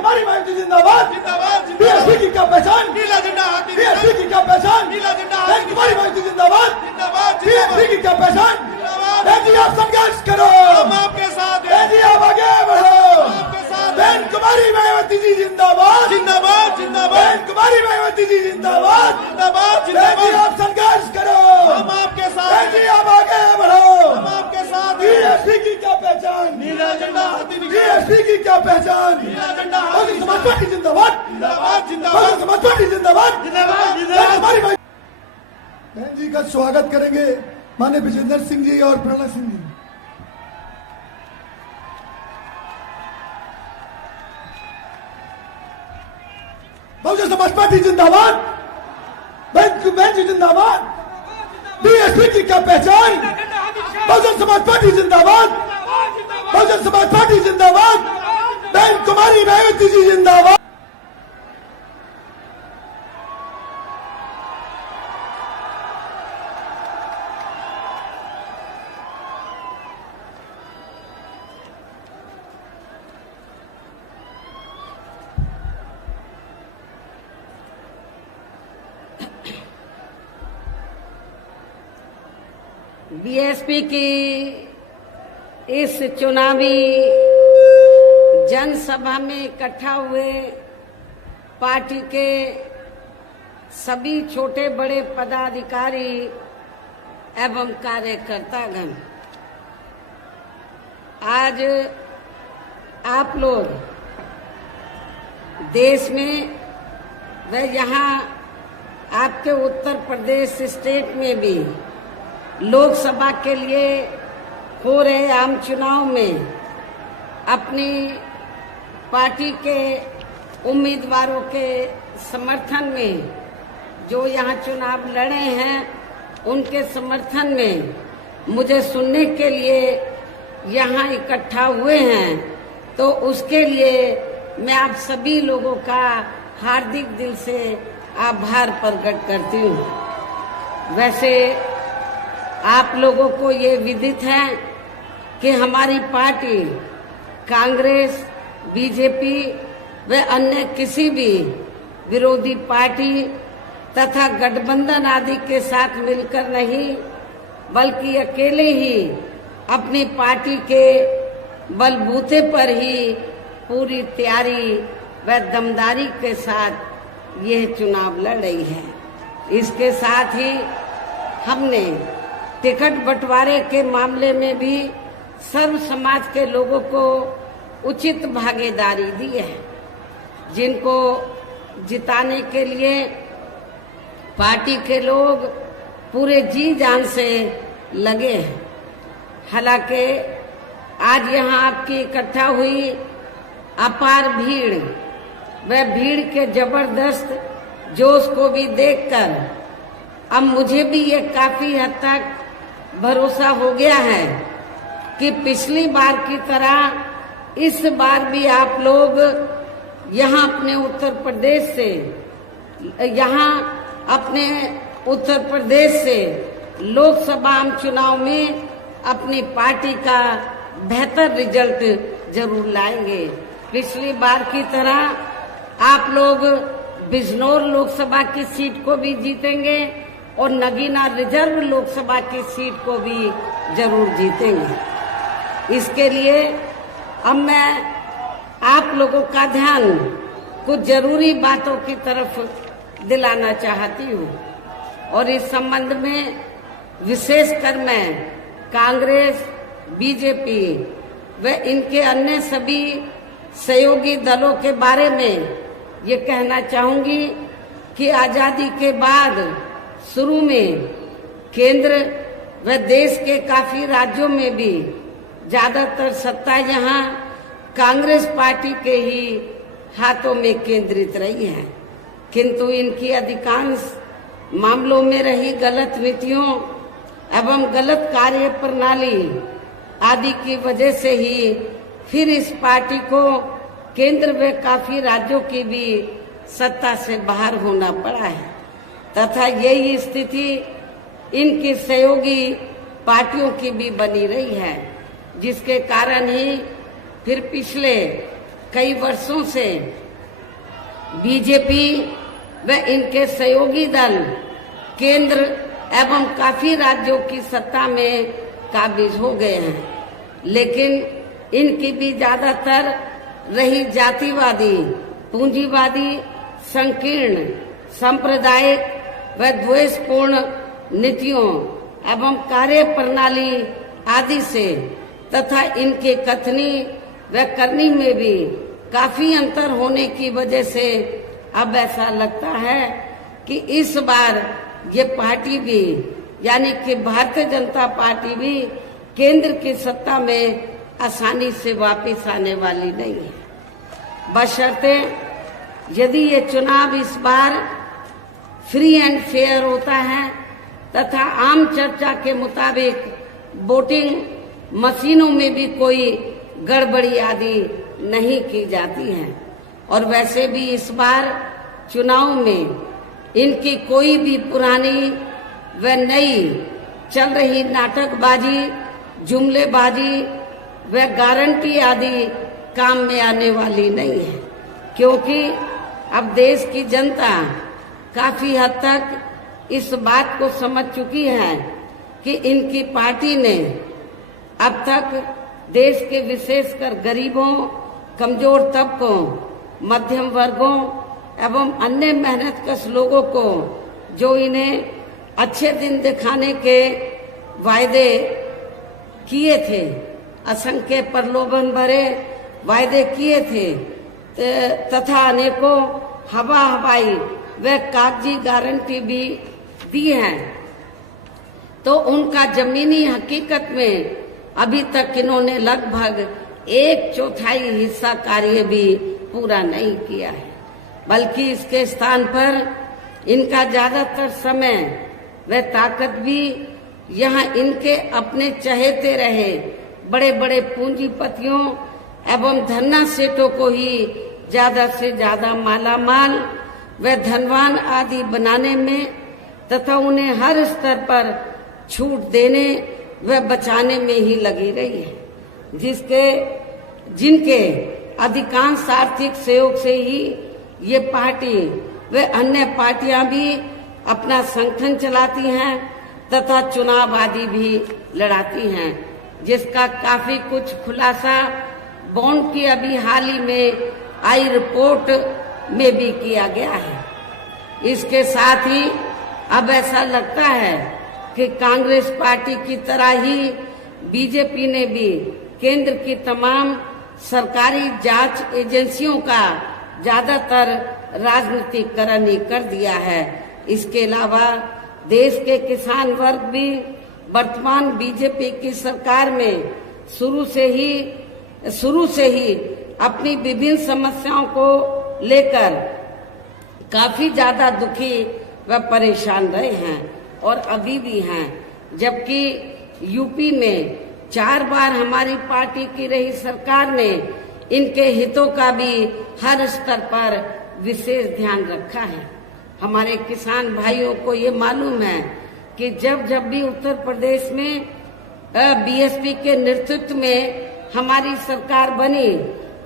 कुमारी मायावती जिंदाबाद जिंदाबाद बीएसपी की क्या पहचान, नीला झंडा हाथी बीएसपी की क्या पहचान, नीला झंडा बहन कुमारी मायावती जिंदाबाद जिंदाबाद बीएसपी की क्या पहचान। जिंदाबाद। बहन जी आप संघर्ष करो, हम आपके साथ हैं, बहन जी आप आगे बढ़ो, आपके साथ बहन कुमारी मायावती जी जिंदाबाद, जिंदाबाद जिंदाबाद बहन कुमारी मायावती जी जिंदाबाद, जिंदाबाद बहन जी जिंदाबाद। आप संघर्ष करो, हम आपके साथ बहन जी हैं, आप आगे बढ़ो। हम आपके साथ हैं। बीएसपी की क्या पहचान, नीला झंडा हाथी बीएसपी की क्या पहचान, नीला झंडा बहुजन समाज पार्टी जिंदाबाद, जिंदाबाद जिंदाबाद बहुजन समाज पार्टी जिंदाबाद। जिंदाबाद बहन जी का स्वागत करेंगे माननीय विजेंद्र सिंह जी और प्रणव सिंह जी। बहुजन समाज पार्टी जिंदाबाद, बहन जी जिंदाबाद, बीएसपी की क्या पहचान, बहुजन समाज पार्टी जिंदाबाद, बहुजन समाज पार्टी जिंदाबाद, बहन कुमारी मायावती जी जिंदाबाद। बीएसपी की इस चुनावी जनसभा में इकट्ठा हुए पार्टी के सभी छोटे बड़े पदाधिकारी एवं कार्यकर्तागण, आज आप लोग देश में व यहाँ आपके उत्तर प्रदेश स्टेट में भी लोकसभा के लिए हो रहे आम चुनाव में अपनी पार्टी के उम्मीदवारों के समर्थन में जो यहाँ चुनाव लड़े हैं उनके समर्थन में मुझे सुनने के लिए यहाँ इकट्ठा हुए हैं, तो उसके लिए मैं आप सभी लोगों का हार्दिक दिल से आभार प्रकट करती हूँ। वैसे आप लोगों को ये विदित है कि हमारी पार्टी कांग्रेस, बीजेपी व अन्य किसी भी विरोधी पार्टी तथा गठबंधन आदि के साथ मिलकर नहीं, बल्कि अकेले ही अपनी पार्टी के बलबूते पर ही पूरी तैयारी व दमदारी के साथ यह चुनाव लड़ रही है। इसके साथ ही हमने टिकट बंटवारे के मामले में भी सर्व समाज के लोगों को उचित भागीदारी दी है, जिनको जिताने के लिए पार्टी के लोग पूरे जी जान से लगे हैं। हालांकि आज यहाँ आपकी इकट्ठा हुई अपार भीड़, वह भीड़ के जबरदस्त जोश को भी देखकर अब मुझे भी ये काफी हद तक भरोसा हो गया है कि पिछली बार की तरह इस बार भी आप लोग यहाँ अपने उत्तर प्रदेश से लोकसभा चुनाव में अपनी पार्टी का बेहतर रिजल्ट जरूर लाएंगे। पिछली बार की तरह आप लोग बिजनौर लोकसभा की सीट को भी जीतेंगे और नगीना रिजर्व लोकसभा की सीट को भी जरूर जीतेंगे। इसके लिए अब मैं आप लोगों का ध्यान कुछ जरूरी बातों की तरफ दिलाना चाहती हूँ और इस संबंध में विशेषकर मैं कांग्रेस, बीजेपी व इनके अन्य सभी सहयोगी दलों के बारे में ये कहना चाहूंगी कि आजादी के बाद शुरू में केंद्र व देश के काफी राज्यों में भी ज्यादातर सत्ता यहाँ कांग्रेस पार्टी के ही हाथों में केंद्रित रही है, किंतु इनकी अधिकांश मामलों में रही गलत नीतियों एवं गलत कार्य प्रणाली आदि की वजह से ही फिर इस पार्टी को केंद्र व काफी राज्यों की भी सत्ता से बाहर होना पड़ा है तथा यही स्थिति इनकी सहयोगी पार्टियों की भी बनी रही है, जिसके कारण ही फिर पिछले कई वर्षों से बीजेपी व इनके सहयोगी दल केंद्र एवं काफी राज्यों की सत्ता में काबिज हो गए हैं, लेकिन इनकी भी ज्यादातर रही जातिवादी, पूंजीवादी, संकीर्ण, सांप्रदायिक व द्वेषपूर्ण नीतियों एवं कार्य प्रणाली आदि से तथा इनके कथनी व करनी में भी काफी अंतर होने की वजह से अब ऐसा लगता है कि इस बार ये पार्टी भी यानी कि भारतीय जनता पार्टी भी केंद्र की सत्ता में आसानी से वापस आने वाली नहीं है, बशर्ते यदि ये चुनाव इस बार फ्री एंड फेयर होता है तथा आम चर्चा के मुताबिक वोटिंग मशीनों में भी कोई गड़बड़ी आदि नहीं की जाती है। और वैसे भी इस बार चुनाव में इनकी कोई भी पुरानी व नई चल रही नाटकबाजी, जुमलेबाजी व गारंटी आदि काम में आने वाली नहीं है, क्योंकि अब देश की जनता काफी हद तक इस बात को समझ चुकी है कि इनकी पार्टी ने अब तक देश के विशेषकर गरीबों, कमजोर तबकों, मध्यम वर्गों एवं अन्य मेहनतकश लोगों को जो इन्हें अच्छे दिन दिखाने के वायदे किए थे, असंख्य प्रलोभन भरे वायदे किए थे तथा अनेकों हवाई व कागजी गारंटी भी दी है, तो उनका जमीनी हकीकत में अभी तक इन्होंने लगभग 1/4 हिस्सा कार्य भी पूरा नहीं किया है, बल्कि इसके स्थान पर इनका ज्यादातर समय व ताकत भी यहाँ इनके अपने चहेते रहे बड़े बड़े पूंजीपतियों एवं धन्ना सेठों को ही ज्यादा से ज्यादा मालामाल व धनवान आदि बनाने में तथा उन्हें हर स्तर पर छूट देने व बचाने में ही लगी रही है, जिनके अधिकांश आर्थिक सहयोग से ही ये पार्टी व अन्य पार्टियां भी अपना संगठन चलाती हैं तथा चुनाव आदि भी लड़ाती हैं, जिसका काफी कुछ खुलासा बॉन्ड की अभी हाल ही में आई रिपोर्ट में भी किया गया है। इसके साथ ही अब ऐसा लगता है कि कांग्रेस पार्टी की तरह ही बीजेपी ने भी केंद्र की तमाम सरकारी जांच एजेंसियों का ज्यादातर राजनीतिकरण ही कर दिया है। इसके अलावा देश के किसान वर्ग भी वर्तमान बीजेपी की सरकार में शुरू से ही अपनी विभिन्न समस्याओं को लेकर काफी ज्यादा दुखी व परेशान रहे हैं और अभी भी हैं, जबकि यूपी में 4 बार हमारी पार्टी की रही सरकार ने इनके हितों का भी हर स्तर पर विशेष ध्यान रखा है। हमारे किसान भाइयों को ये मालूम है कि जब भी उत्तर प्रदेश में बीएसपी के नेतृत्व में हमारी सरकार बनी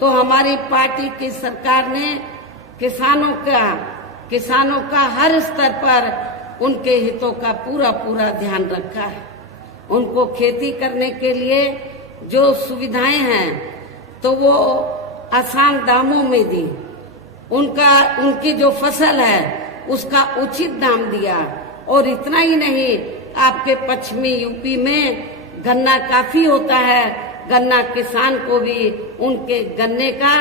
तो हमारी पार्टी की सरकार ने किसानों का हर स्तर पर उनके हितों का पूरा ध्यान रखा है। उनको खेती करने के लिए जो सुविधाएं हैं तो वो आसान दामों में दी, उनकी जो फसल है उसका उचित दाम दिया। और इतना ही नहीं, आपके पश्चिमी यूपी में गन्ना काफी होता है, गन्ना किसान को भी उनके गन्ने का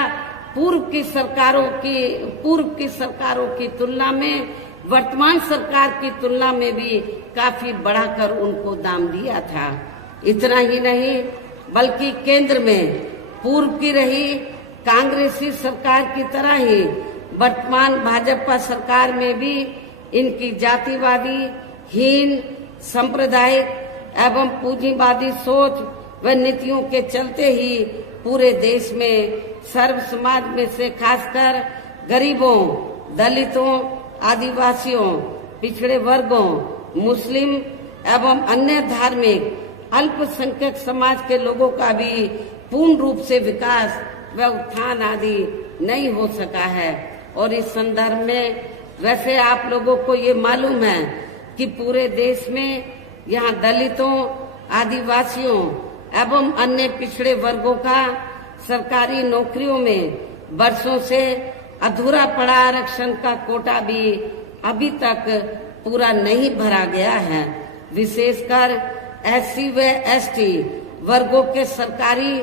पूर्व की सरकारों की तुलना में वर्तमान सरकार की तुलना में भी काफी बढ़ाकर उनको दाम दिया था। इतना ही नहीं, बल्कि केंद्र में पूर्व की रही कांग्रेसी सरकार की तरह ही वर्तमान भाजपा सरकार में भी इनकी जातिवादी, हीन, सांप्रदायिक एवं पूंजीवादी सोच व नीतियों के चलते ही पूरे देश में सर्व समाज में से खासकर गरीबों, दलितों, आदिवासियों, पिछड़े वर्गों, मुस्लिम एवं अन्य धार्मिक अल्पसंख्यक समाज के लोगों का भी पूर्ण रूप से विकास व उत्थान आदि नहीं हो सका है। और इस संदर्भ में वैसे आप लोगों को ये मालूम है कि पूरे देश में यहाँ दलितों, आदिवासियों एवं अन्य पिछड़े वर्गों का सरकारी नौकरियों में वर्षों से अधूरा पड़ा आरक्षण का कोटा भी अभी तक पूरा नहीं भरा गया है। विशेषकर एससी व एसटी वर्गों के सरकारी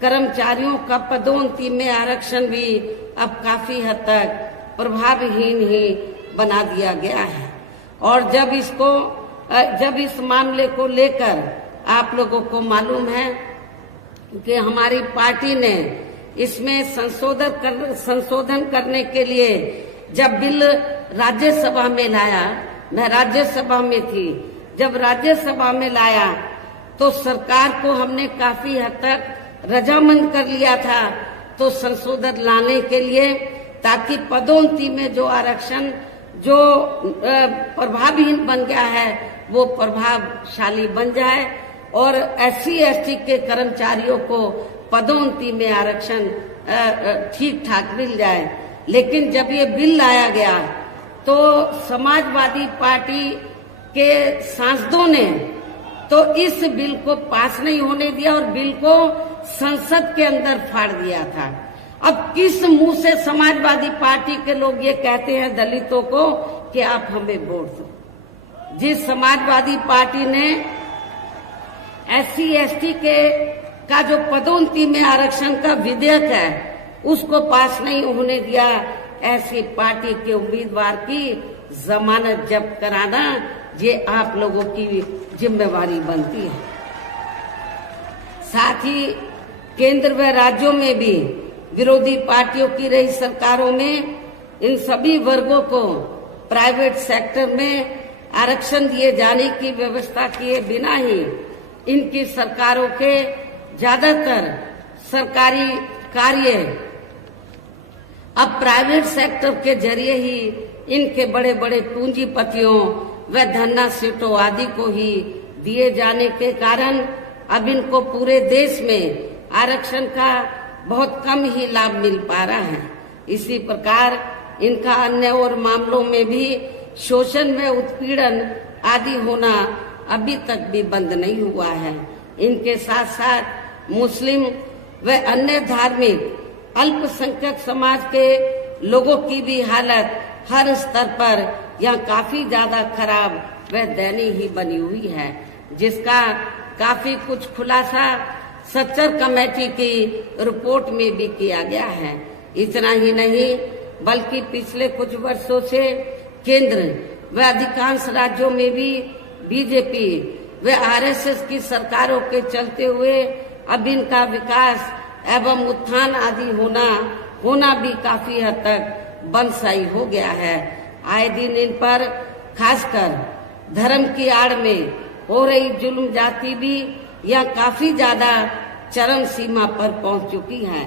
कर्मचारियों का पदोन्नति में आरक्षण भी अब काफी हद तक प्रभावहीन ही बना दिया गया है। और जब इस मामले को लेकर आप लोगों को मालूम है कि हमारी पार्टी ने इसमें संशोधन करने के लिए जब बिल राज्यसभा में लाया, मैं राज्यसभा में थी, जब राज्यसभा में लाया तो सरकार को हमने काफी हद तक रजामंद कर लिया था तो संशोधन लाने के लिए, ताकि पदोन्नति में जो आरक्षण जो प्रभावहीन बन गया है वो प्रभावशाली बन जाए और एससी एसटी के कर्मचारियों को पदोन्नति में आरक्षण ठीक ठाक मिल जाए। लेकिन जब ये बिल लाया गया तो समाजवादी पार्टी के सांसदों ने तो इस बिल को पास नहीं होने दिया और बिल को संसद के अंदर फाड़ दिया था। अब किस मुंह से समाजवादी पार्टी के लोग ये कहते हैं दलितों को कि आप हमें वोट दो? जिस समाजवादी पार्टी ने एससी एसटी का जो पदोन्नति में आरक्षण का विधेयक है उसको पास नहीं होने दिया, ऐसी पार्टी के उम्मीदवार की जमानत जब्त कराना ये आप लोगों की जिम्मेवारी बनती है। साथ ही केंद्र व राज्यों में भी विरोधी पार्टियों की रही सरकारों में इन सभी वर्गों को प्राइवेट सेक्टर में आरक्षण दिए जाने की व्यवस्था किए बिना ही इनकी सरकारों के ज्यादातर सरकारी कार्य अब प्राइवेट सेक्टर के जरिए ही इनके बड़े बड़े पूंजीपतियों व धन्ना सीटों आदि को ही दिए जाने के कारण अब इनको पूरे देश में आरक्षण का बहुत कम ही लाभ मिल पा रहा है। इसी प्रकार इनका अन्य और मामलों में भी शोषण व उत्पीड़न आदि होना अभी तक भी बंद नहीं हुआ है। इनके साथ साथ मुस्लिम व अन्य धार्मिक अल्पसंख्यक समाज के लोगों की भी हालत हर स्तर पर यहाँ काफी ज्यादा खराब व दयनीय ही बनी हुई है, जिसका काफी कुछ खुलासा सच्चर कमेटी की रिपोर्ट में भी किया गया है। इतना ही नहीं बल्कि पिछले कुछ वर्षों से केंद्र व अधिकांश राज्यों में भी बीजेपी व आरएसएस की सरकारों के चलते हुए अब इनका विकास एवं उत्थान आदि होना भी काफी हद तक बंदशाई हो गया है। आए दिन इन पर खासकर धर्म की आड़ में हो रही जुल्म जाति भी यह काफी ज्यादा चरम सीमा पर पहुंच चुकी है।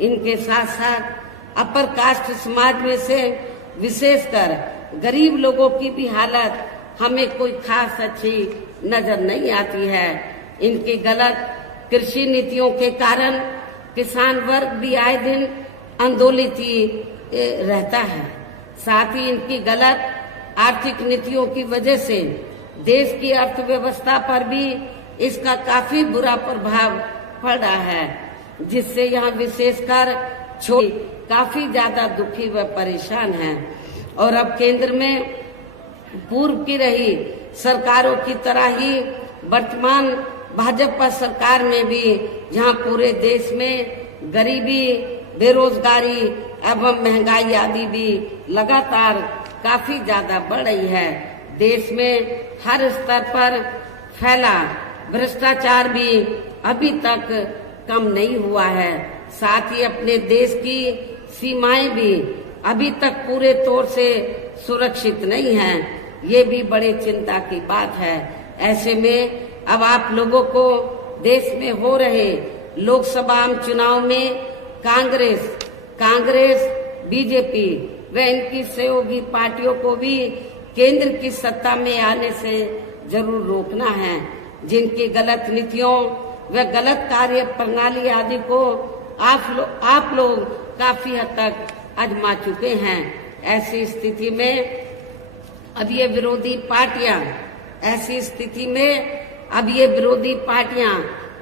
इनके साथ साथ अपर कास्ट समाज में से विशेषकर गरीब लोगों की भी हालत हमें कोई खास अच्छी नजर नहीं आती है। इनकी गलत कृषि नीतियों के कारण किसान वर्ग भी आए दिन आंदोलित ही रहता है। साथ ही इनकी गलत आर्थिक नीतियों की वजह से देश की अर्थव्यवस्था पर भी इसका काफी बुरा प्रभाव पड़ रहा है, जिससे यहाँ विशेषकर काफी ज्यादा दुखी व परेशान हैं। और अब केंद्र में पूर्व की रही सरकारों की तरह ही वर्तमान भाजपा सरकार में भी जहाँ पूरे देश में गरीबी, बेरोजगारी एवं महंगाई आदि भी लगातार काफी ज्यादा बढ़ रही है। देश में हर स्तर पर फैला भ्रष्टाचार भी अभी तक कम नहीं हुआ है। साथ ही अपने देश की सीमाएं भी अभी तक पूरे तौर से सुरक्षित नहीं हैं। ये भी बड़े चिंता की बात है। ऐसे में अब आप लोगों को देश में हो रहे लोकसभा आम चुनाव में कांग्रेस, बीजेपी व इनकी सहयोगी पार्टियों को भी केंद्र की सत्ता में आने से जरूर रोकना है। जिनकी गलत नीतियों व गलत कार्य प्रणाली आदि को आप लोग काफी हद तक आजमा चुके हैं। ऐसी स्थिति में अब ये विरोधी पार्टियां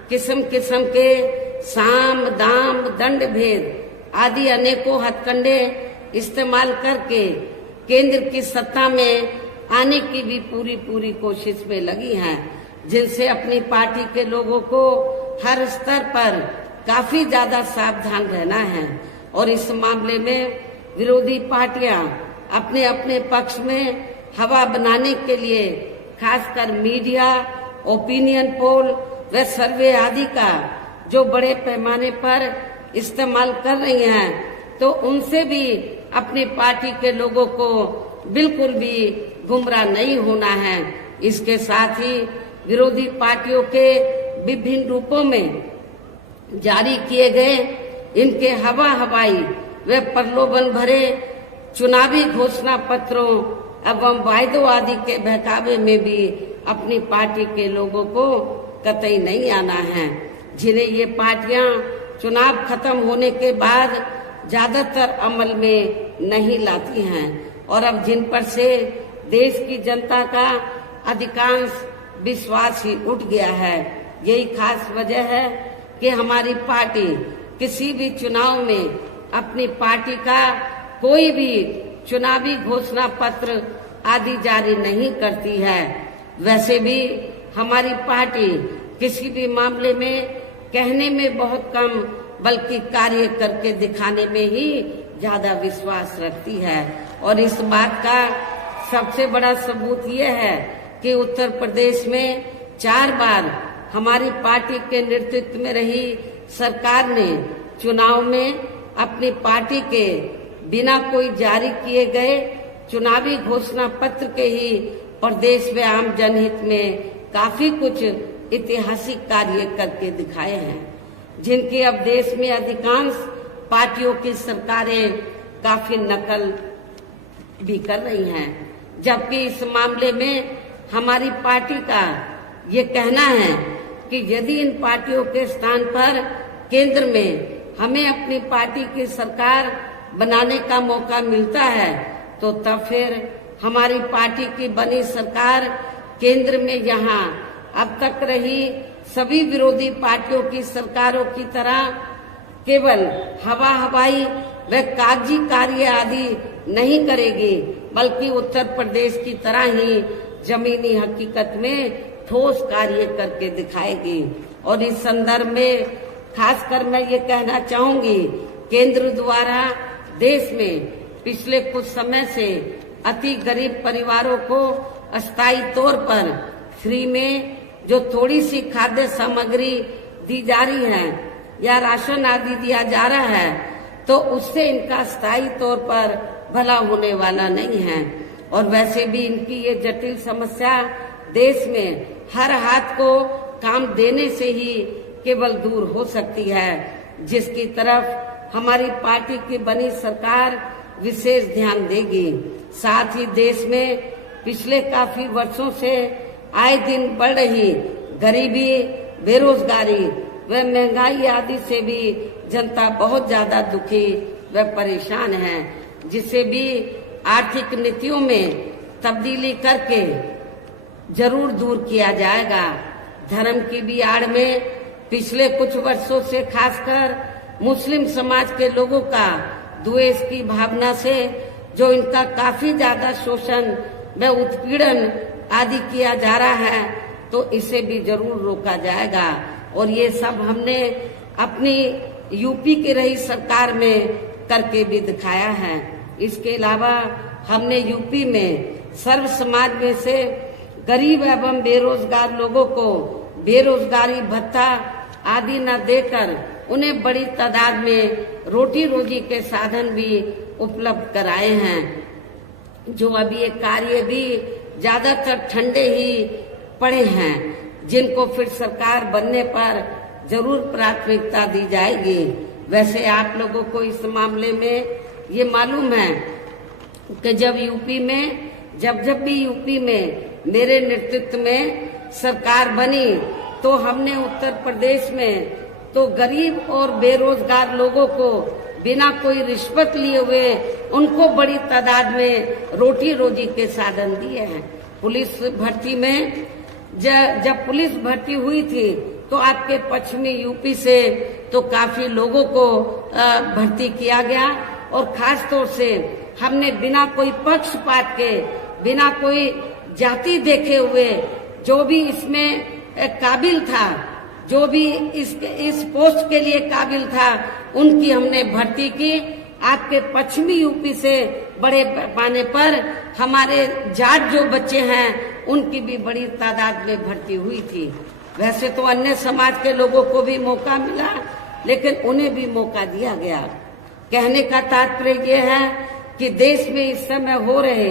किस्म किस्म के साम दाम दंड भेद आदि अनेकों हथकंडे इस्तेमाल करके केंद्र की सत्ता में आने की भी पूरी कोशिश में लगी हैं, जिनसे अपनी पार्टी के लोगों को हर स्तर पर काफी ज्यादा सावधान रहना है। और इस मामले में विरोधी पार्टियां अपने अपने पक्ष में हवा बनाने के लिए खासकर मीडिया, ओपिनियन पोल व सर्वे आदि का जो बड़े पैमाने पर इस्तेमाल कर रही हैं, तो उनसे भी अपनी पार्टी के लोगों को बिल्कुल भी गुमराह नहीं होना है। इसके साथ ही विरोधी पार्टियों के विभिन्न रूपों में जारी किए गए इनके हवाई व प्रलोभन भरे चुनावी घोषणा पत्रों एवं वायदों आदि के बहकावे में भी अपनी पार्टी के लोगों को कतई नहीं आना है, जिन्हें ये पार्टियां चुनाव खत्म होने के बाद ज्यादातर अमल में नहीं लाती हैं। और अब जिन पर से देश की जनता का अधिकांश विश्वास ही उठ गया है, यही खास वजह है कि हमारी पार्टी किसी भी चुनाव में अपनी पार्टी का कोई भी चुनावी घोषणा पत्र आदि जारी नहीं करती है। वैसे भी हमारी पार्टी किसी भी मामले में कहने में बहुत कम बल्कि कार्य करके दिखाने में ही ज्यादा विश्वास रखती है। और इस बात का सबसे बड़ा सबूत ये है कि उत्तर प्रदेश में 4 बार हमारी पार्टी के नेतृत्व में रही सरकार ने चुनाव में अपनी पार्टी के बिना कोई जारी किए गए चुनावी घोषणा पत्र के ही प्रदेश व आम जनहित में काफी कुछ ऐतिहासिक कार्य करके दिखाए हैं, जिनकी अब देश में अधिकांश पार्टियों की सरकारें काफी नकल भी कर रही हैं। जबकि इस मामले में हमारी पार्टी का ये कहना है कि यदि इन पार्टियों के स्थान पर केंद्र में हमें अपनी पार्टी की सरकार बनाने का मौका मिलता है, तो तब फिर हमारी पार्टी की बनी सरकार केंद्र में यहाँ अब तक रही सभी विरोधी पार्टियों की सरकारों की तरह केवल हवाई व कागजी कार्य आदि नहीं करेगी, बल्कि उत्तर प्रदेश की तरह ही जमीनी हकीकत में ठोस कार्य करके दिखाएगी। और इस संदर्भ में खासकर मैं ये कहना चाहूंगी, केंद्र द्वारा देश में पिछले कुछ समय से अति गरीब परिवारों को अस्थायी तौर पर फ्री में जो थोड़ी सी खाद्य सामग्री दी जा रही है या राशन आदि दिया जा रहा है, तो उससे इनका स्थायी तौर पर भला होने वाला नहीं है। और वैसे भी इनकी ये जटिल समस्या देश में हर हाथ को काम देने से ही केवल दूर हो सकती है, जिसकी तरफ हमारी पार्टी की बनी सरकार विशेष ध्यान देगी। साथ ही देश में पिछले काफी वर्षों से आए दिन बढ़ रही गरीबी, बेरोजगारी व महंगाई आदि से भी जनता बहुत ज्यादा दुखी व परेशान है, जिसे भी आर्थिक नीतियों में तब्दीली करके जरूर दूर किया जाएगा। धर्म की भी आड़ में पिछले कुछ वर्षों से खासकर मुस्लिम समाज के लोगों का द्वेष की भावना से जो इनका काफी ज्यादा शोषण व उत्पीड़न आदि किया जा रहा है, तो इसे भी जरूर रोका जाएगा। और ये सब हमने अपनी यूपी की रही सरकार में करके भी दिखाया है। इसके अलावा हमने यूपी में सर्व समाज में से गरीब एवं बेरोजगार लोगों को बेरोजगारी भत्ता आदि न देकर उन्हें बड़ी तादाद में रोटी रोजी के साधन भी उपलब्ध कराए हैं। जो अभी ये कार्य भी ज्यादातर ठंडे ही पड़े हैं, जिनको फिर सरकार बनने पर जरूर प्राथमिकता दी जाएगी। वैसे आप लोगों को इस मामले में ये मालूम है कि जब भी यूपी में मेरे नेतृत्व में सरकार बनी, तो हमने उत्तर प्रदेश में तो गरीब और बेरोजगार लोगों को बिना कोई रिश्वत लिए हुए उनको बड़ी तादाद में रोटी रोजी के साधन दिए हैं। पुलिस भर्ती में जब पुलिस भर्ती हुई थी तो आपके पश्चिमी यूपी से तो काफी लोगों को भर्ती किया गया और खास तौर से हमने बिना कोई पक्षपात के, बिना कोई जाति देखे हुए जो भी इसमें काबिल था, जो भी इस पोस्ट के लिए काबिल था, उनकी हमने भर्ती की। आपके पश्चिमी यूपी से बड़े पैमाने पर हमारे जाट जो बच्चे हैं उनकी भी बड़ी तादाद में भर्ती हुई थी। वैसे तो अन्य समाज के लोगों को भी मौका मिला, लेकिन उन्हें भी मौका दिया गया। कहने का तात्पर्य यह है कि देश में इस समय हो रहे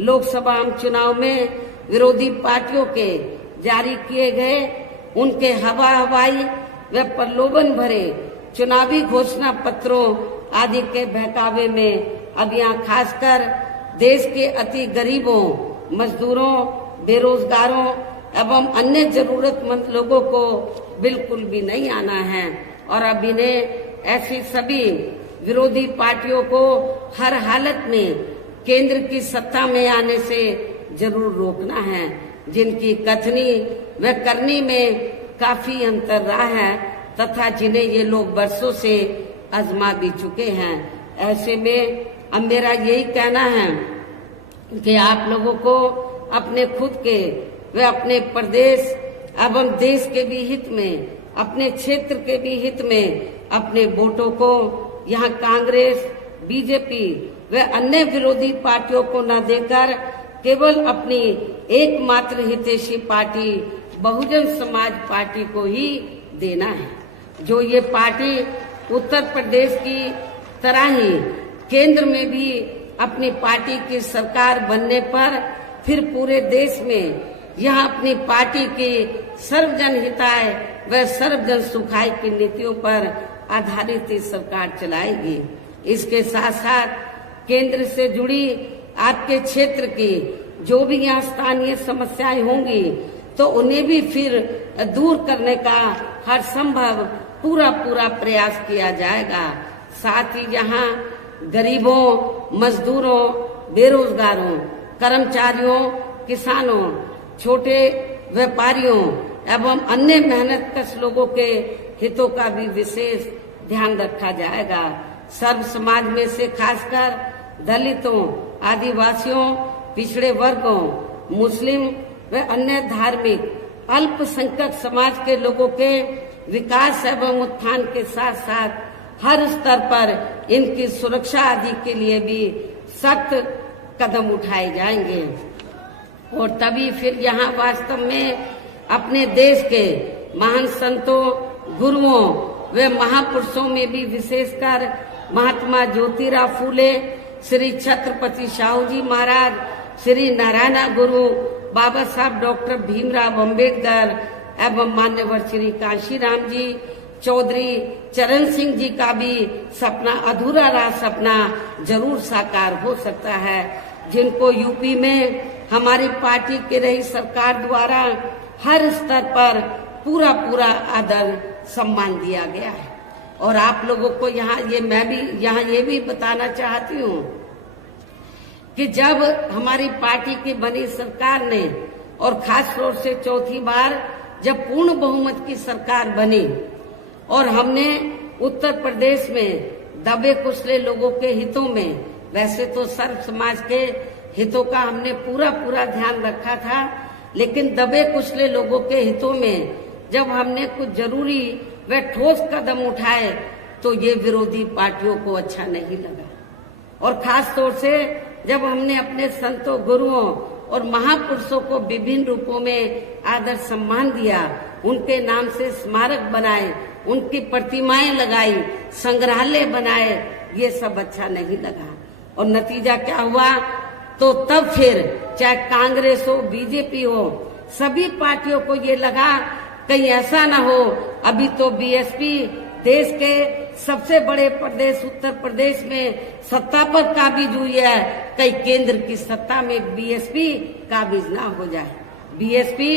लोकसभा चुनाव में विरोधी पार्टियों के जारी किए गए उनके हवाई व प्रलोभन भरे चुनावी घोषणा पत्रों आदि के बहकावे में अब यहाँ खासकर देश के अति गरीबों, मजदूरों, बेरोजगारों एवं अन्य जरूरतमंद लोगों को बिल्कुल भी नहीं आना है और अब इन्हें ऐसी सभी विरोधी पार्टियों को हर हालत में केंद्र की सत्ता में आने से जरूर रोकना है, जिनकी कथनी व करनी में काफी अंतर रहा है तथा जिन्हें ये लोग बरसों से आजमा भी चुके हैं। ऐसे में अब मेरा यही कहना है कि आप लोगों को अपने खुद के व अपने प्रदेश एवं देश के भी हित में, अपने क्षेत्र के भी हित में अपने वोटों को यहाँ कांग्रेस, बीजेपी व अन्य विरोधी पार्टियों को न देकर केवल अपनी एकमात्र हितैषी पार्टी बहुजन समाज पार्टी को ही देना है। जो ये पार्टी उत्तर प्रदेश की तरह ही केंद्र में भी अपनी पार्टी की सरकार बनने पर फिर पूरे देश में यह अपनी पार्टी की सर्वजन हिताय व सर्वजन सुखाय की नीतियों पर आधारित सरकार चलाएगी। इसके साथ साथ केंद्र से जुड़ी आपके क्षेत्र की जो भी यहाँ स्थानीय समस्याएं होंगी तो उन्हें भी फिर दूर करने का हर संभव पूरा प्रयास किया जाएगा। साथ ही यहाँ गरीबों, मजदूरों, बेरोजगारों, कर्मचारियों, किसानों, छोटे व्यापारियों एवं अन्य मेहनतकश लोगों के हितों का भी विशेष ध्यान रखा जाएगा। सर्व समाज में से खासकर दलितों, आदिवासियों, पिछड़े वर्गों, मुस्लिम व अन्य धार्मिक अल्पसंख्यक समाज के लोगों के विकास एवं उत्थान के साथ साथ हर स्तर पर इनकी सुरक्षा आदि के लिए भी सख्त कदम उठाए जाएंगे और तभी फिर यहाँ वास्तव में अपने देश के महान संतों, गुरुओं व महापुरुषों में भी विशेषकर महात्मा ज्योतिराव फूले, श्री छत्रपति शाहू जी महाराज, श्री नारायण गुरु, बाबा साहब डॉक्टर भीमराव अंबेडकर एवं मान्यवर श्री कांशीराम जी, चौधरी चरण सिंह जी का भी सपना, अधूरा रहा सपना जरूर साकार हो सकता है, जिनको यूपी में हमारी पार्टी की रही सरकार द्वारा हर स्तर पर पूरा आदर सम्मान दिया गया है। और आप लोगों को मैं भी यहाँ ये भी बताना चाहती हूँ कि जब हमारी पार्टी की बनी सरकार ने और खास तौर से चौथी बार जब पूर्ण बहुमत की सरकार बनी और हमने उत्तर प्रदेश में दबे कुचले लोगों के हितों में, वैसे तो सर्व समाज के हितों का हमने पूरा ध्यान रखा था, लेकिन दबे कुचले लोगों के हितों में जब हमने कुछ जरूरी व ठोस कदम उठाए तो ये विरोधी पार्टियों को अच्छा नहीं लगा। और खास तौर से जब हमने अपने संतों, गुरुओं और महापुरुषों को विभिन्न रूपों में आदर सम्मान दिया, उनके नाम से स्मारक बनाए, उनकी प्रतिमाएं लगाई, संग्रहालय बनाए, ये सब अच्छा नहीं लगा। और नतीजा क्या हुआ, तो तब फिर चाहे कांग्रेस हो, बीजेपी हो, सभी पार्टियों को ये लगा कहीं ऐसा ना हो अभी तो बीएसपी देश के सबसे बड़े प्रदेश उत्तर प्रदेश में सत्ता पर काबिज हुई है, कहीं केंद्र की सत्ता में बीएसपी काबिज ना हो जाए। बीएसपी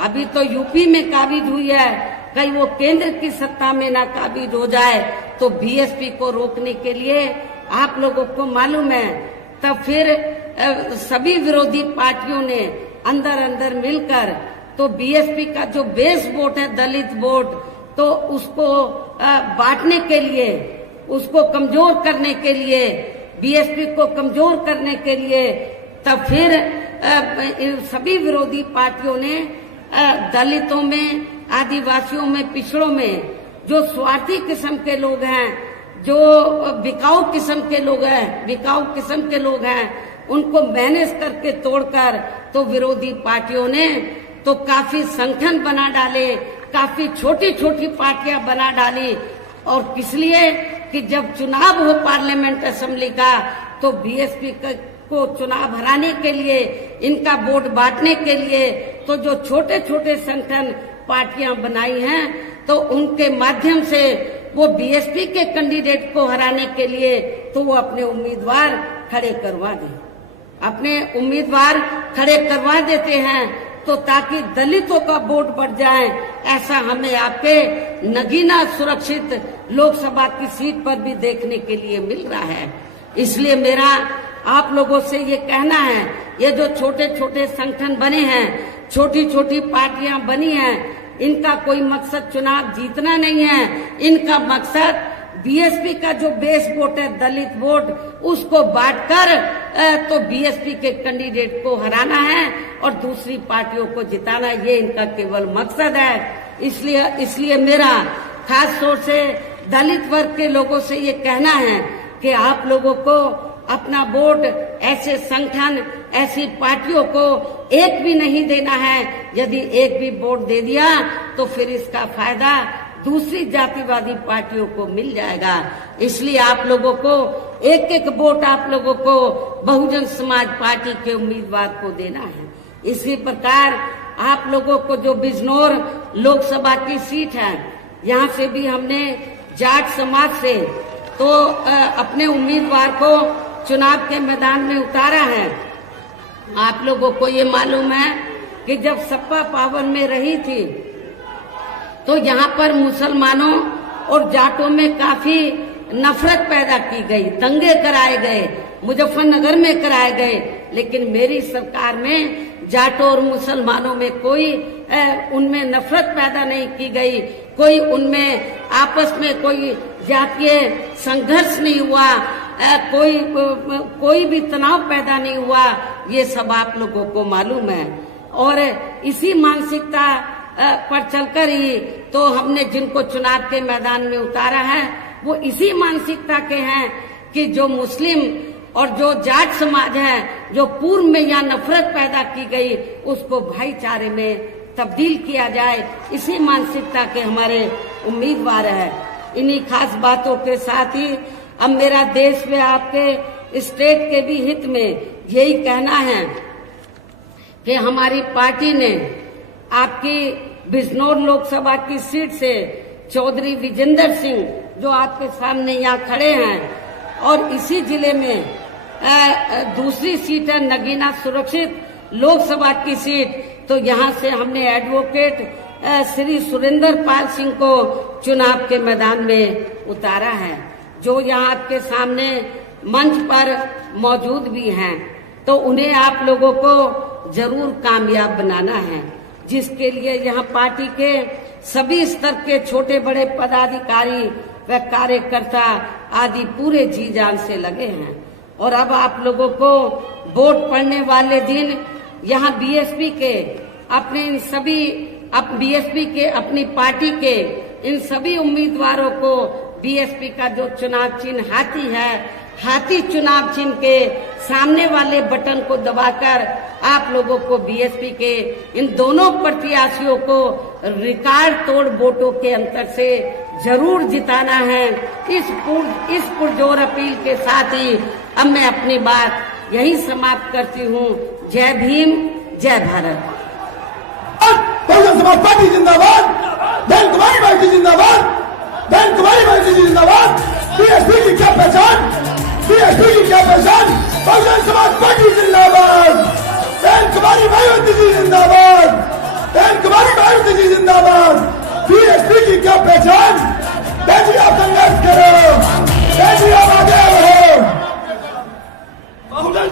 अभी तो यूपी में काबिज हुई है, कहीं वो केंद्र की सत्ता में ना काबिज हो जाए, तो बीएसपी को रोकने के लिए आप लोगों को मालूम है, तब फिर सभी विरोधी पार्टियों ने अंदर अंदर मिलकर तो बीएसपी का जो बेस वोट है दलित वोट, तो उसको बांटने के लिए, उसको कमजोर करने के लिए, बीएसपी को कमजोर करने के लिए, तब फिर सभी विरोधी पार्टियों ने दलितों में, आदिवासियों में, पिछड़ों में जो स्वार्थी किस्म के लोग हैं, जो बिकाऊ किस्म के लोग हैं, उनको मैनेज करके तोड़कर तो विरोधी पार्टियों ने तो काफी संगठन बना डाले, काफी छोटी छोटी पार्टियां बना डाली। और किस लिए कि जब चुनाव हो पार्लियामेंट असेंबली का, तो बीएसपी को चुनाव हराने के लिए, इनका वोट बांटने के लिए, तो जो छोटे छोटे संगठन पार्टियां बनाई हैं, तो उनके माध्यम से वो बीएसपी के कैंडिडेट को हराने के लिए तो वो अपने उम्मीदवार खड़े करवा देते हैं, तो ताकि दलितों का वोट बढ़ जाए। ऐसा हमें आपके नगीना सुरक्षित लोकसभा की सीट पर भी देखने के लिए मिल रहा है। इसलिए मेरा आप लोगों से ये कहना है, ये जो छोटे छोटे संगठन बने हैं, छोटी छोटी पार्टियां बनी हैं, इनका कोई मकसद चुनाव जीतना नहीं है। इनका मकसद बीएसपी का जो बेस वोट है दलित वोट, उसको बांटकर तो बीएसपी के कैंडिडेट को हराना है और दूसरी पार्टियों को जिताना, ये इनका केवल मकसद है। इसलिए मेरा खास तौर से दलित वर्ग के लोगों से ये कहना है कि आप लोगों को अपना वोट ऐसे संगठन, ऐसी पार्टियों को एक भी नहीं देना है। यदि एक भी वोट दे दिया तो फिर इसका फायदा दूसरी जातिवादी पार्टियों को मिल जाएगा। इसलिए आप लोगों को एक एक वोट आप लोगों को बहुजन समाज पार्टी के उम्मीदवार को देना है। इसी प्रकार आप लोगों को जो बिजनौर लोकसभा की सीट है, यहाँ से भी हमने जाट समाज से तो अपने उम्मीदवार को चुनाव के मैदान में उतारा है। आप लोगों को ये मालूम है कि जब सपा पावर में रही थी, तो यहाँ पर मुसलमानों और जाटों में काफी नफरत पैदा की गई, दंगे कराए गए, मुजफ्फरनगर में कराए गए। लेकिन मेरी सरकार में जाटों और मुसलमानों में कोई उनमें नफरत पैदा नहीं की गई, कोई उनमें आपस में कोई जातीय संघर्ष नहीं हुआ, कोई भी तनाव पैदा नहीं हुआ। ये सब आप लोगों को मालूम है। और इसी मानसिकता पर चलकर ही तो हमने जिनको चुनाव के मैदान में उतारा है, वो इसी मानसिकता के हैं कि जो मुस्लिम और जो जाट समाज है, जो पूर्व में यहाँ नफरत पैदा की गई, उसको भाईचारे में तब्दील किया जाए। इसी मानसिकता के हमारे उम्मीदवार है। इन्हीं खास बातों के साथ ही अब मेरा देश में आपके स्टेट के भी हित में यही कहना है कि हमारी पार्टी ने आपकी बिजनौर लोकसभा की सीट से चौधरी विजेंद्र सिंह, जो आपके सामने यहाँ खड़े हैं, और इसी जिले में दूसरी सीट है नगीना सुरक्षित लोकसभा की सीट, तो यहाँ से हमने एडवोकेट श्री सुरेंद्र पाल सिंह को चुनाव के मैदान में उतारा है, जो यहाँ आपके सामने मंच पर मौजूद भी हैं। तो उन्हें आप लोगों को जरूर कामयाब बनाना है, जिसके लिए यहाँ पार्टी के सभी स्तर के छोटे बड़े पदाधिकारी व कार्यकर्ता आदि पूरे जी जान से लगे हैं। और अब आप लोगों को वोट पड़ने वाले दिन यहाँ बीएसपी के अपनी पार्टी के इन सभी उम्मीदवारों को बीएसपी का जो चुनाव चिन्ह हाथी है, हाथी चुनाव चिन्ह के सामने वाले बटन को दबाकर आप लोगों को बीएसपी के इन दोनों प्रत्याशियों को रिकॉर्ड तोड़ वोटों के अंतर से जरूर जिताना है। इस पुरजोर अपील के साथ ही अब मैं अपनी बात यही समाप्त करती हूँ। जय भीम, जय भारत। बहुजन समाज पार्टी जिंदाबाद, बहन कुमारी पार्टी जिंदाबाद, बहन कुमारी पार्टी जिंदाबाद। बीएसपी की क्या पहचान, बीएसपी की क्या पहचान, बहुजन समाज पार्टी जिंदाबाद, बहन कुमारी मायावती जी जिंदाबाद, बहन कुमारी मायावती जी जिंदाबाद। बीएसपी की क्या पहचान? बेटी आप संघर्ष करो, बेटी आप आगे बढ़ो। बहुजन